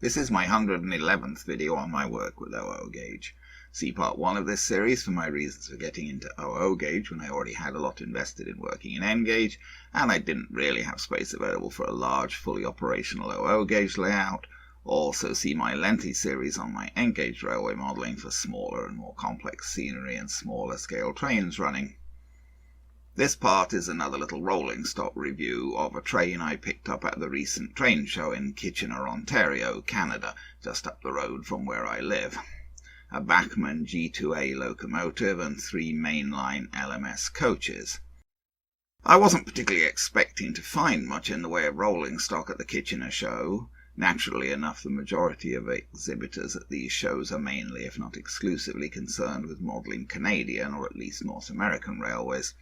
This is my 111th video on my work with OO gauge. See part 1 of this series for my reasons for getting into OO gauge when I already had a lot invested in working in N gauge, and I didn't really have space available for a large, fully operational OO gauge layout. Also see my lengthy series on my N gauge railway modelling for smaller and more complex scenery and smaller scale trains running. This part is another little rolling stock review of a train I picked up at the recent train show in Kitchener, Ontario, Canada, just up the road from where I live. A Bachmann G2A locomotive and 3 mainline LMS coaches. I wasn't particularly expecting to find much in the way of rolling stock at the Kitchener show. Naturally enough, the majority of exhibitors at these shows are mainly, if not exclusively, concerned with modelling Canadian or at least North American railways.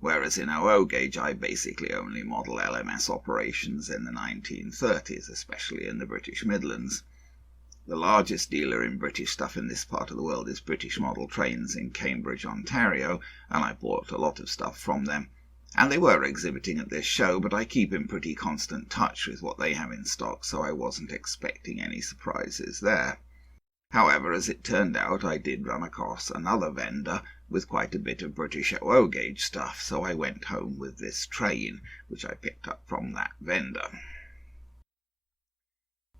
Whereas in OO gauge I basically only model LMS operations in the 1930s, especially in the British Midlands. The largest dealer in British stuff in this part of the world is British Model Trains in Cambridge, Ontario, and I bought a lot of stuff from them. And they were exhibiting at this show, but I keep in pretty constant touch with what they have in stock, so I wasn't expecting any surprises there. However, as it turned out, I did run across another vendor with quite a bit of British OO gauge stuff, so I went home with this train, which I picked up from that vendor.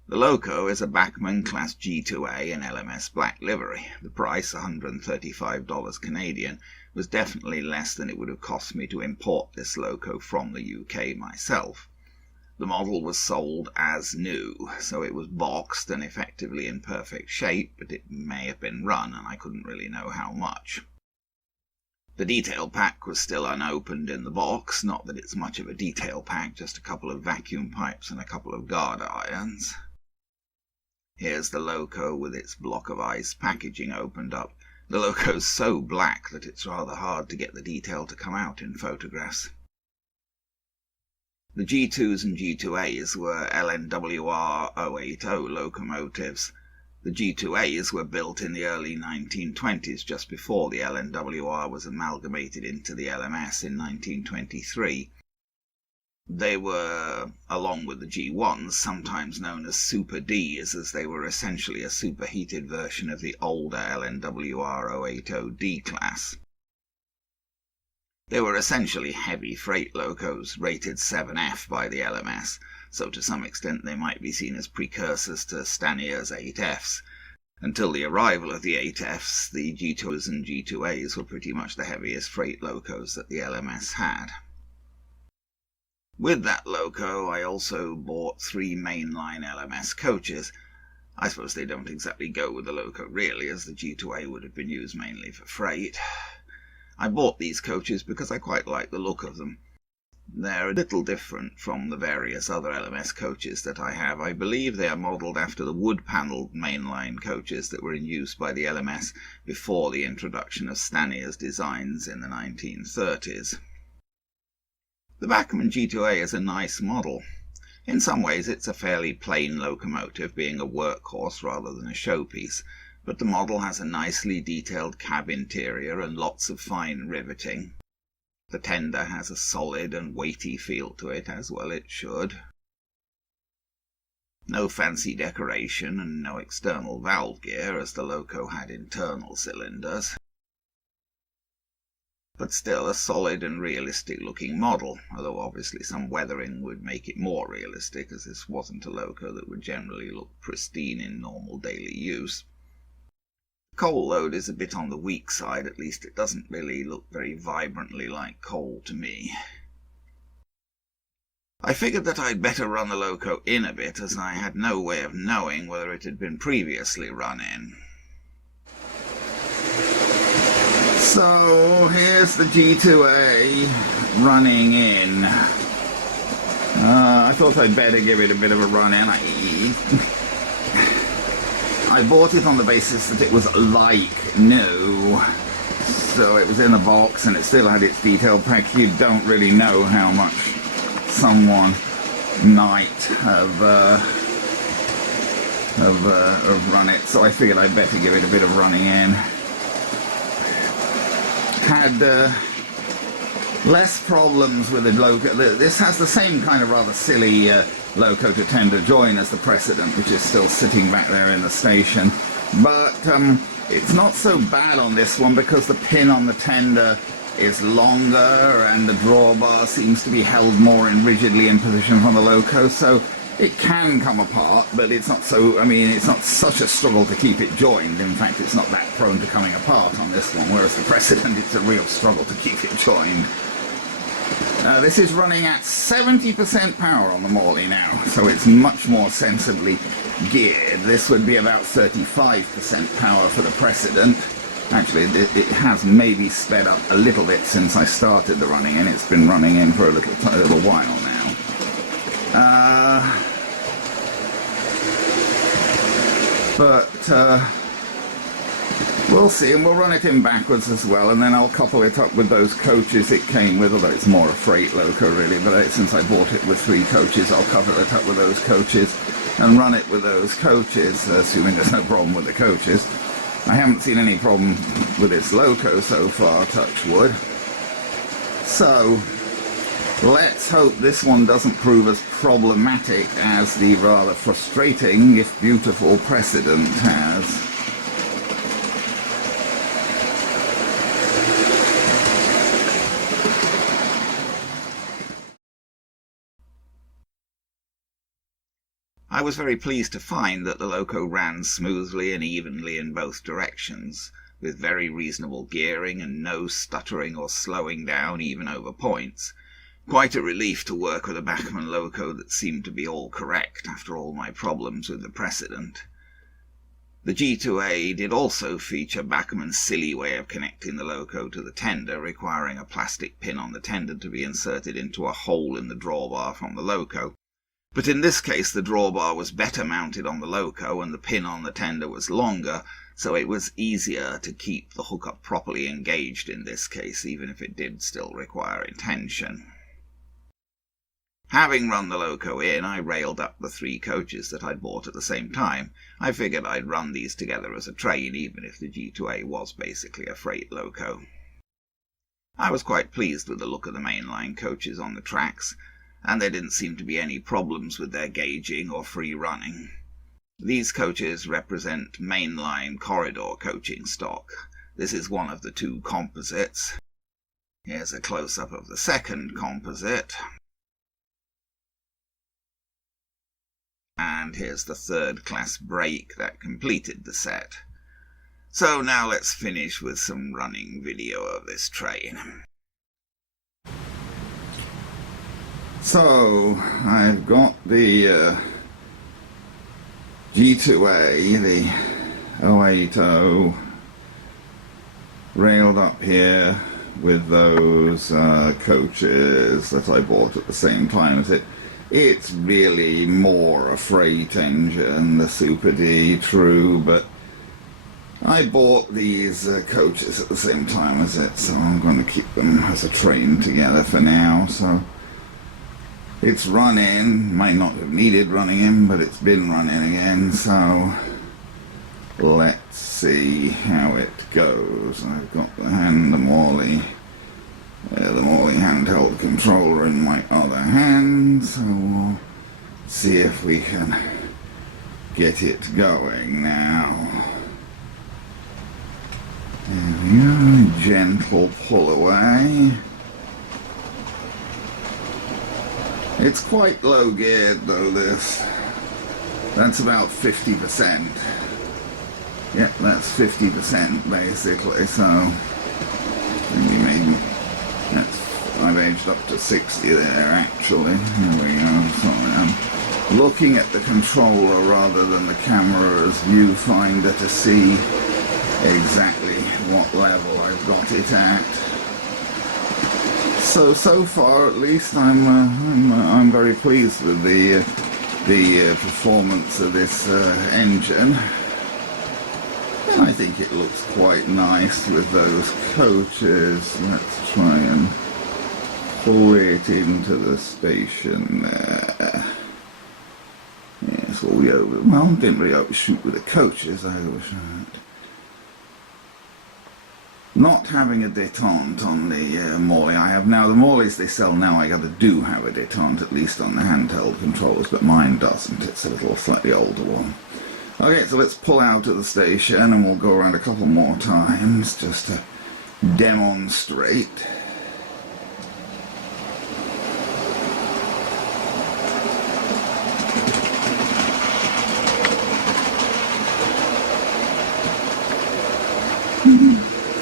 The loco is a Bachmann Class G2A in LMS black livery. The price, $135 Canadian, was definitely less than it would have cost me to import this loco from the UK myself. The model was sold as new, so it was boxed and effectively in perfect shape, but it may have been run and I couldn't really know how much. The detail pack was still unopened in the box, not that it's much of a detail pack, just a couple of vacuum pipes and a couple of guard irons. Here's the loco with its block of ice packaging opened up. The loco's so black that it's rather hard to get the detail to come out in photographs. The G2s and G2As were LNWR 080 locomotives. The G2As were built in the early 1920s, just before the LNWR was amalgamated into the LMS in 1923. They were, along with the G1s, sometimes known as Super Ds, as they were essentially a superheated version of the older LNWR 080 D class. They were essentially heavy freight locos, rated 7F by the LMS, so to some extent they might be seen as precursors to Stanier's 8Fs. Until the arrival of the 8Fs, the G2s and G2As were pretty much the heaviest freight locos that the LMS had. With that loco, I also bought 3 mainline LMS coaches. I suppose they don't exactly go with the loco really, as the G2A would have been used mainly for freight. I bought these coaches because I quite like the look of them. They're a little different from the various other LMS coaches that I have. I believe they are modelled after the wood-panelled mainline coaches that were in use by the LMS before the introduction of Stanier's designs in the 1930s. The Bachmann G2A is a nice model. In some ways it's a fairly plain locomotive, being a workhorse rather than a showpiece, but the model has a nicely detailed cab interior and lots of fine riveting. The tender has a solid and weighty feel to it, as well it should. No fancy decoration and no external valve gear, as the loco had internal cylinders. But still a solid and realistic looking model, although obviously some weathering would make it more realistic, as this wasn't a loco that would generally look pristine in normal daily use. Coal load is a bit on the weak side, at least it doesn't really look very vibrantly like coal to me. I figured that I'd better run the loco in a bit, as I had no way of knowing whether it had been previously run in. So here's the G2A running in. I thought I'd better give it a bit of a run in. I bought it on the basis that it was like new, so it was in a box and it still had its detail pack. You don't really know how much someone might have run it, so I figured I'd better give it a bit of running in. Had Less problems with the loco. This has the same kind of rather silly loco to tender join as the Precedent, which is still sitting back there in the station. But it's not so bad on this one because the pin on the tender is longer and the drawbar seems to be held more rigidly in position from the loco, so it can come apart, but it's not so, I mean, it's not such a struggle to keep it joined. In fact, it's not that prone to coming apart on this one, whereas the Precedent, it's a real struggle to keep it joined. This is running at 70% power on the Morley now, so it's much more sensibly geared. This would be about 35% power for the Precedent. Actually, it has maybe sped up a little bit since I started the running, and it's been running in for a little while now. We'll see, and we'll run it in backwards as well, and then I'll couple it up with those coaches it came with, although it's more a freight loco really, but since I bought it with 3 coaches, I'll couple it up with those coaches and run it with those coaches, assuming there's no problem with the coaches. I haven't seen any problem with its loco so far, touch wood. So, let's hope this one doesn't prove as problematic as the rather frustrating, if beautiful, Precedent has. I was very pleased to find that the loco ran smoothly and evenly in both directions, with very reasonable gearing and no stuttering or slowing down even over points. Quite a relief to work with a Bachmann loco that seemed to be all correct after all my problems with the Precedent. The G2A did also feature Bachmann's silly way of connecting the loco to the tender, requiring a plastic pin on the tender to be inserted into a hole in the drawbar from the loco. But in this case the drawbar was better mounted on the loco and the pin on the tender was longer, so it was easier to keep the hookup properly engaged in this case, even if it did still require intention. Having run the loco in, I railed up the 3 coaches that I'd bought at the same time. I figured I'd run these together as a train, even if the G2A was basically a freight loco. I was quite pleased with the look of the mainline coaches on the tracks, and there didn't seem to be any problems with their gauging or free running. These coaches represent mainline corridor coaching stock. This is one of the 2 composites. Here's a close-up of the second composite. And here's the third-class brake that completed the set. So now let's finish with some running video of this train. So, I've got the G2A, the 080, railed up here with those coaches that I bought at the same time as it. It's really more a freight engine, the Super D, true, but I bought these coaches at the same time as it, so I'm going to keep them as a train together for now. So it's running, might not have needed running in, but it's been running again, so let's see how it goes. I've got the Morley handheld controller in my other hand, so we'll see if we can get it going now. There we go, gentle pull away. It's quite low geared though, this. That's about 50%. Yep, that's 50% basically, so maybe I've aged up to 60 there actually. There we go. Sorry, I'm looking at the controller rather than the camera's viewfinder to see exactly what level I've got it at. So far, at least, I'm very pleased with the performance of this engine. And I think it looks quite nice with those coaches. Let's try and pull it into the station there. Yes, all we didn't really overshoot with the coaches, I overshot. not having a détente on the Morley I have now. The Morleys they sell now, I gather, do have a détente, at least on the handheld controllers, but mine doesn't. It's a little slightly older one. Okay, so let's pull out of the station and we'll go around a couple more times just to demonstrate.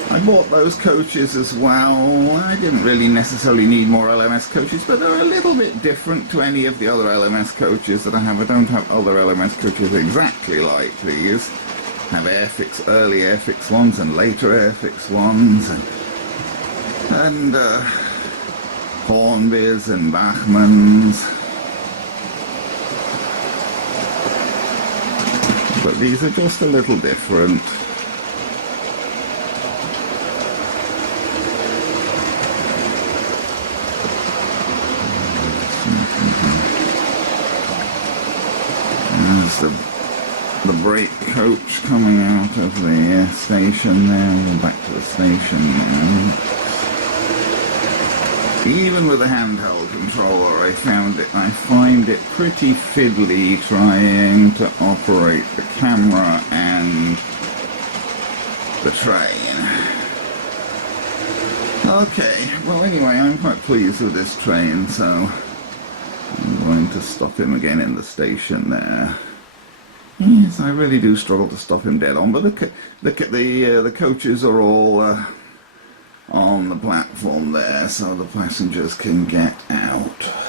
I bought those coaches as well. I didn't really necessarily need more LMS coaches, but they're a little bit different to any of the other LMS coaches that I have. I don't have other LMS coaches exactly like these. I have early Airfix ones and later Airfix ones, and Hornbys and Bachmans. But these are just a little different. There's the brake coach coming out of the station there. We're back to the station now. Even with a handheld controller, I find it pretty fiddly trying to operate the camera and the train. Okay, well anyway, I'm quite pleased with this train, so I'm going to stop him again in the station there. Yes, I really do struggle to stop him dead on, but the coaches are all on the platform there, so the passengers can get out.